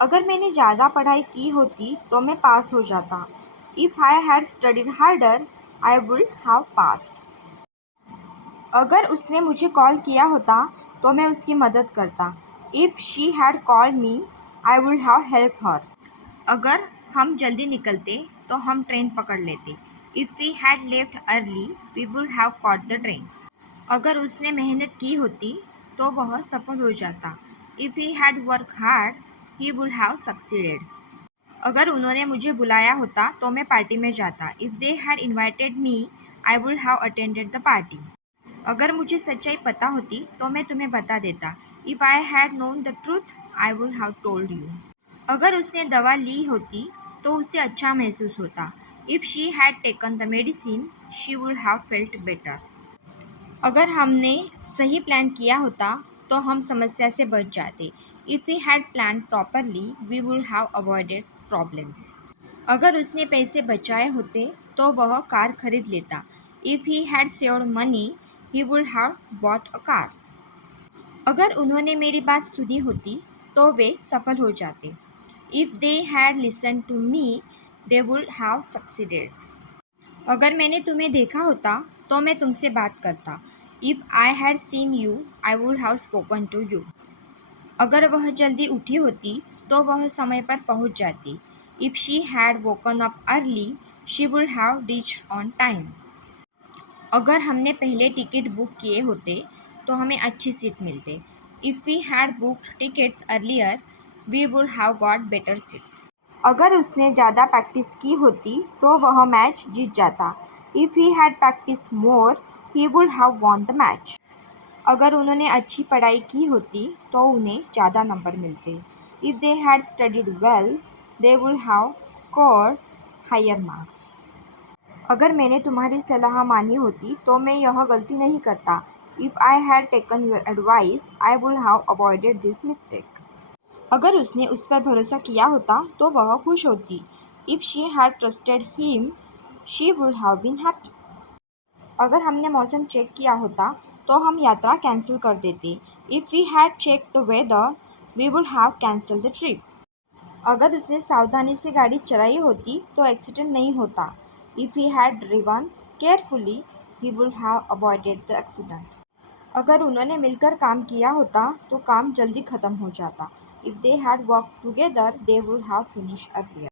अगर मैंने ज़्यादा पढ़ाई की होती तो मैं पास हो जाता। If I had studied harder I would have passed. अगर उसने मुझे कॉल किया होता तो मैं उसकी मदद करता। If she had called me I would have help her. अगर हम जल्दी निकलते तो हम ट्रेन पकड़ लेते। If we had left early we would have caught the train. अगर उसने मेहनत की होती तो वह सफल हो जाता। If he had work hard he would have succeeded. अगर उन्होंने मुझे बुलाया होता तो मैं पार्टी में जाता। If they had invited me I would have attended the party. अगर मुझे सच्चाई पता होती तो मैं तुम्हें बता देता। If I had known the truth I would have told you. अगर उसने दवा ली होती तो उसे अच्छा महसूस होता। If she had taken the medicine she would have felt better. अगर हमने सही प्लान किया होता तो हम समस्या से बच जाते। If we had plan properly we would have avoided problems. अगर उसने पैसे बचाए होते तो वह कार खरीद लेता। If he had saved money he would have bought a car. अगर उन्होंने मेरी बात सुनी होती तो वे सफल हो जाते। If they had listen to me they would have succeeded. अगर मैंने तुम्हें देखा होता तो मैं तुमसे बात करता। If I had seen you I would have spoken to you. अगर वह जल्दी उठी होती तो वह समय पर पहुंच जाती। If she had woken up early she would have reached on time. अगर हमने पहले टिकट बुक किए होते तो हमें अच्छी सीट मिलते। If we had booked tickets earlier we would have got better seats. अगर उसने ज़्यादा प्रैक्टिस की होती तो वह मैच जीत जाता। If he had practice more he would have won the match. अगर उन्होंने अच्छी पढ़ाई की होती तो उन्हें ज़्यादा नंबर मिलते। If they had studied well they would have scored higher marks. अगर मैंने तुम्हारी सलाह मानी होती तो मैं यह गलती नहीं करता। If I had taken your advice I would have avoided this mistake. अगर उसने उस पर भरोसा किया होता तो वह खुश होती। If she had trusted him she would have been happy. अगर हमने मौसम चेक किया होता तो हम यात्रा कैंसिल कर देते। If we had check the weather we would have cancel the trip. अगर उसने सावधानी से गाड़ी चलाई होती तो एक्सीडेंट नहीं होता। If he had driven carefully he would have avoided the accident. अगर उन्होंने मिलकर काम किया होता तो काम जल्दी खत्म हो जाता। If they had work together they would have finish earlier.